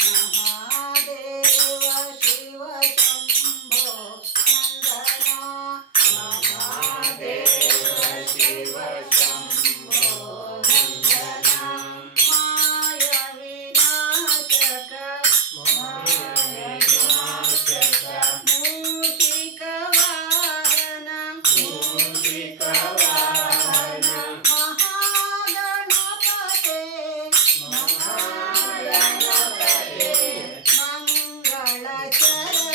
महादेव शिव शंभो नंदना महादेव शिव शंभो नंदना माया विनाशक मूषिक वाहन महागणपते मंगलचरण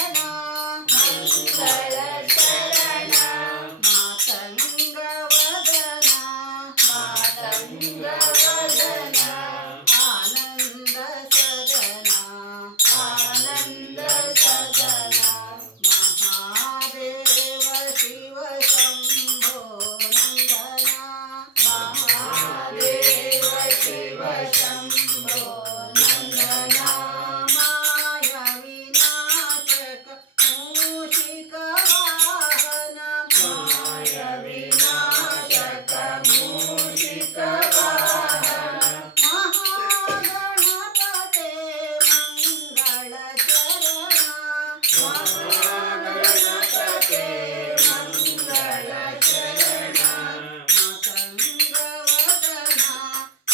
मातंगवदन आनंद सदन महादेव शिव शंभो नंदना महादेव शिव शंभो नंदना माया विनाशक मूषिक वाहन माया विनाशक मूषिक वाहन महागणपते मंगलचरण महागणपते मंगलचरण मातंगवदन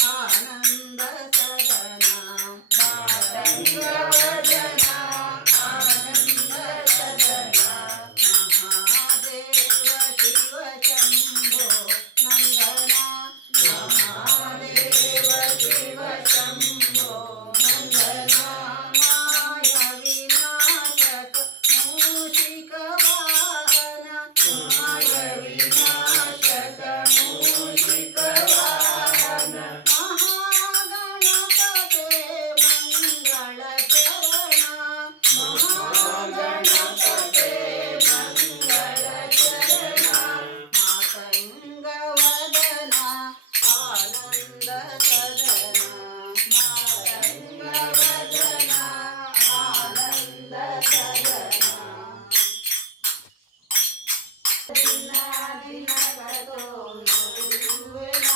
आनंद सदन मातंगवदन आनंद सदन महादेव शिव शंभो नंदना महादेव शिव शंभो नंदना माया विनाशक मूषिक वाहन माया विनाशक मूषिक वाहन महागणपते मंगलचरण महागणपते मंगलचरण मातंगवदन आनंद सदन मातंगवदन आनंद सदन ದಿನ ದಿನಗದು ನೋಡುವೆನ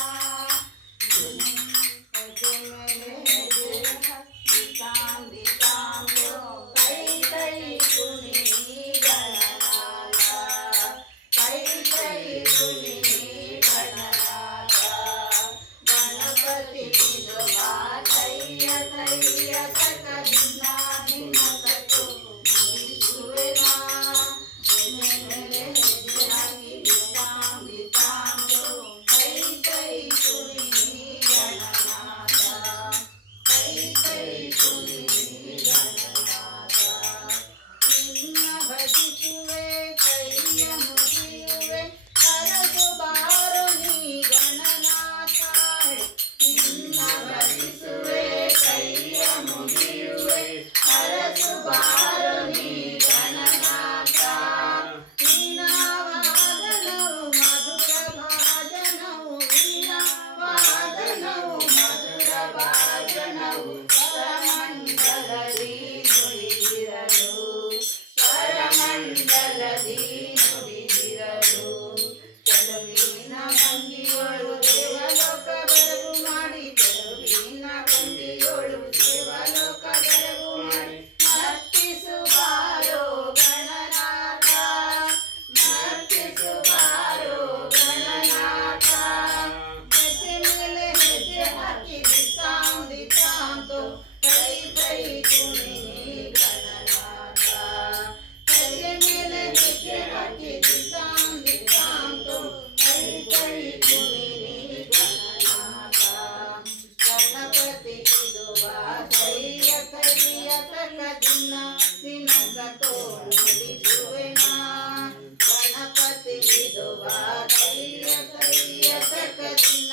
ಹೆಜ್ಜೆ ಮೇಲೆ ಹೆಜ್ಜೆ ದಿತಾಂದಿ ತಾಂದು ಕೈ ಕೈ ಕುಣಿ ಗಣನಾಥ ಕೈ ಕೈ ಕುಣಿ ಗಣನಾಥ ಗಣಪತಿ ಬಿಡುವ ಕೈಯ ಕೈಯ ತಕ ದಿನ ದಿನ ಕಟ್ಟು ಮುಗಿಸುವೆನ ಹೆಜ್ಜೆ ಮೇಲೆ ಹೆಜ್ಜೆ ಹಾಕಿ ದಿತಾಂದಿ ತಾಂದು ಕೈ ಕೈ ಕುಣಿ ಗಣನಾಥ ಕೈ ಕೈ ಕುಣಿ ಗಣನಾಥ ನಿನ್ನ ಭಜಿಸುವೆ ಕೈಯ ಮುಗಿಯುವೆ ಹರಸು ಬಾರು ನೀ ಗಣನಾಥ ನಿನ್ನ ಭಜಿಸುವೆ ಕೈಯ ಮುಗಿಯುವೆ ಹರಸು ಬಾರು ನೀ ಗಣನಾಥ ವೀಣಾವಾದನವು ಮಧುರ ಭಾಜನವು ವೀಣಾವಾದನವು ಮಧುರ ಭಾಜನವು ಸ್ವರಮಂಡಲದಿ ನುಡಿದಿರಲು ಸ್ವರಮಂಡಲದಿ ನುಡಿದಿರಲು ಚೆಲುವಿನ ಭಂಗಿಗಳು ದೇವಲೋಕ ಬೆರಗು ಮಾಡಿ ಚೆಲುವಿನ ಭಂಗಿಗಳು ದೇವಲೋಕ ಬೆರಗು ಮಾಡಿ ನರ್ತಿಸುವಾರೋ ಗಣನಾಥ ನರ್ತಿಸುವಾರೋ ಗಣನಾಥ ಹೆಜ್ಜೆ ಮೇಲೆ ಹೆಜ್ಜೆ ಹಾಕಿ ದಿತಾಂದಿ ತಾಂದು ಕೈ ಕೈ ಕುಣಿ ಗಣನಾಥ ಹೆಜ್ಜೆ ಮೇಲೆ ಹೆಜ್ಜೆ ಹಾಕಿ ದಿತಾಂದಿ ತಾಂದು ಕೈ ಕೈ ಕುಣಿ ಗಣನಾಥ ಗಣಪತಿ ಬಿಡುವ ಕೈಯ ಕೈಯ ತಕ ದಿನ ದಿನಗತೋ ನುಡಿಸುವೆನ ಗಣಪತಿ ಬಿಡುವ ಕೈಯ ಕೈಯ ತಕ ದಿನ